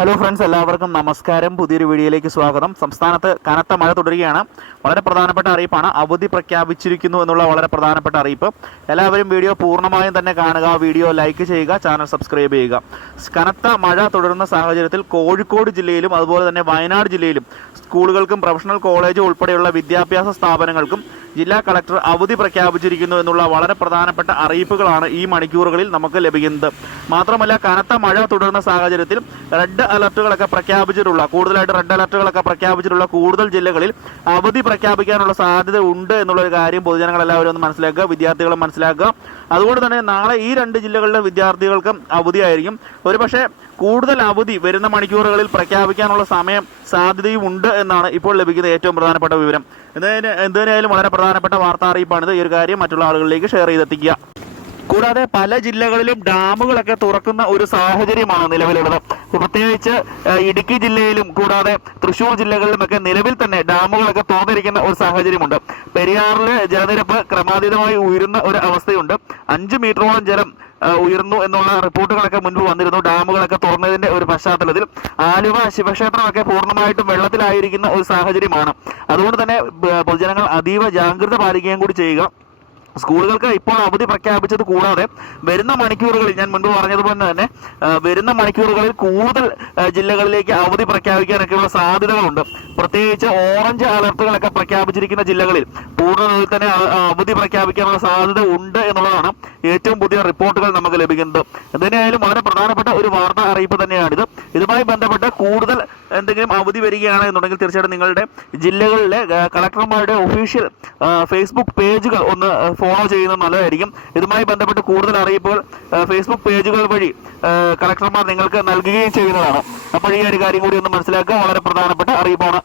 Hello friends എല്ലാവർക്കും നമസ്കാരം. പുതിയൊരു വീഡിയോയിലേക്ക് സ്വാഗതം. സംസ്ഥാനത്ത് കനത്ത മഴ തുടരുകയാണ്. വളരെ പ്രധാനപ്പെട്ട അറിയിപ്പാണ്. അവധി പ്രഖ്യാപിച്ചിരിക്കുന്നു എന്നുള്ള വളരെ പ്രധാനപ്പെട്ട അറിയിപ്പ്. എല്ലാവരും വീഡിയോ പൂർണമായും തന്നെ കാണുക. വീഡിയോ ലൈക്ക് ചെയ്യുക. ചാനൽ സബ്സ്ക്രൈബ് ചെയ്യുക. കനത്ത മഴ തുടരുന്ന സാഹചര്യത്തിൽ കോഴിക്കോട് ജില്ലയിലും അതുപോലെ തന്നെ വയനാട് ജില്ലയിലും സ്കൂളുകൾക്കും പ്രൊഫഷണൽ കോളേജും ഉൾപ്പെടെയുള്ള വിദ്യാഭ്യാസ സ്ഥാപനങ്ങൾക്കും ജില്ലാ കളക്ടർ അവധി പ്രഖ്യാപിച്ചിരിക്കുന്നു എന്നുള്ള വളരെ പ്രധാനപ്പെട്ട അറിയിപ്പുകളാണ് ഈ മണിക്കൂറുകളിൽ നമുക്ക് ലഭിക്കുന്നത്. മാത്രമല്ല കനത്ത മഴ തുടരുന്ന സാഹചര്യത്തിൽ റെഡ് അലർട്ടുകളൊക്കെ പ്രഖ്യാപിച്ചിട്ടുള്ള കൂടുതലായിട്ട് റെഡ് അലർട്ടുകളൊക്കെ പ്രഖ്യാപിച്ചിട്ടുള്ള കൂടുതൽ ജില്ലകളിൽ അവധി പ്രഖ്യാപിക്കാനുള്ള സാധ്യത ഉണ്ട് എന്നുള്ള ഒരു കാര്യം പൊതുജനങ്ങൾ എല്ലാവരും ഒന്ന് മനസ്സിലാക്കുക വിദ്യാർത്ഥികളും മനസ്സിലാക്കുക. അതുകൊണ്ട് തന്നെ നാളെ ഈ രണ്ട് ജില്ലകളിലെ വിദ്യാർത്ഥികൾക്കും അവധിയായിരിക്കും ഒരുപക്ഷെ കൂടുതൽ അവധി വരുന്ന മണിക്കൂറുകളിൽ പ്രഖ്യാപിക്കാനുള്ള സമയം സാധ്യതയും ഉണ്ട് എന്നാണ് ഇപ്പോൾ ലഭിക്കുന്ന ഏറ്റവും പ്രധാനപ്പെട്ട വിവരം. എന്തായാലും എന്തായാലും വളരെ പ്രധാനപ്പെട്ട വാർത്താ അറിയിപ്പാണിത്. ഈ ഒരു കാര്യം മറ്റുള്ള ആളുകളിലേക്ക് ഷെയർ ചെയ്തെത്തിക്കുക. കൂടാതെ പല ജില്ലകളിലും ഡാമുകളൊക്കെ തുറക്കുന്ന ഒരു സാഹചര്യമാണ് നിലവിലുള്ളത്. പ്രത്യേകിച്ച് ഇടുക്കി ജില്ലയിലും കൂടാതെ തൃശൂർ ജില്ലകളിലുമൊക്കെ നിലവിൽ തന്നെ ഡാമുകളൊക്കെ തുറന്നിരിക്കുന്ന ഒരു സാഹചര്യമുണ്ട്. പെരിയാറിലെ ജലനിരപ്പ് ക്രമാതീതമായി ഉയരുന്ന ഒരു അവസ്ഥയുണ്ട്. അഞ്ച് മീറ്ററോളം ജലം ഉയർന്നു എന്നുള്ള റിപ്പോർട്ടുകളൊക്കെ മുൻപ് വന്നിരുന്നു. ഡാമുകളൊക്കെ തുറന്നതിന്റെ ഒരു പശ്ചാത്തലത്തിൽ ആലുവ ശിവക്ഷേത്രമൊക്കെ പൂർണമായിട്ടും വെള്ളത്തിലായിരിക്കുന്ന ഒരു സാഹചര്യമാണ്. അതുകൊണ്ട് തന്നെ പൊതുജനങ്ങൾ അതീവ ജാഗ്രത പാലിക്കുകയും കൂടി ചെയ്യുക. സ്കൂളുകൾക്ക് ഇപ്പോൾ അവധി പ്രഖ്യാപിച്ചത് കൂടാതെ വരുന്ന മണിക്കൂറുകളിൽ ഞാൻ മുൻപ് പറഞ്ഞതുപോലെ തന്നെ വരുന്ന മണിക്കൂറുകളിൽ കൂടുതൽ ജില്ലകളിലേക്ക് അവധി പ്രഖ്യാപിക്കാനൊക്കെയുള്ള സാധ്യതകളുണ്ട്. പ്രത്യേകിച്ച് ഓറഞ്ച് അലർട്ടുകളൊക്കെ പ്രഖ്യാപിച്ചിരിക്കുന്ന ജില്ലകളിൽ പൂർണതയിൽ തന്നെ അവധി പ്രഖ്യാപിക്കാനുള്ള സാധ്യത ഉണ്ട് എന്നുള്ളതാണ് ഏറ്റവും പുതിയ റിപ്പോർട്ടുകൾ നമുക്ക് ലഭിക്കുന്നത്. എന്തായാലും വളരെ പ്രധാനപ്പെട്ട ഒരു വാർത്താ അറിയിപ്പ് തന്നെയാണിത് ഇതുമായി ബന്ധപ്പെട്ട് കൂടുതൽ എന്തെങ്കിലും അവധി വരികയാണ് എന്നുണ്ടെങ്കിൽ തീർച്ചയായിട്ടും നിങ്ങളുടെ ജില്ലകളിലെ കളക്ടർമാരുടെ ഒഫീഷ്യൽ ഫേസ്ബുക്ക് പേജുകൾ ഒന്ന് ഫോളോ ചെയ്യുന്നത് നല്ലതായിരിക്കും. ഇതുമായി ബന്ധപ്പെട്ട് കൂടുതൽ അറിയിപ്പുകൾ ഫേസ്ബുക്ക് പേജുകൾ വഴി കളക്ടർമാർ നിങ്ങൾക്ക് നൽകുകയും ചെയ്യുന്നതാണ്. അപ്പോൾ ഈ ഒരു കാര്യം കൂടി ഒന്ന് മനസ്സിലാക്കുക. വളരെ പ്രധാനപ്പെട്ട അറിയിപ്പാണ്.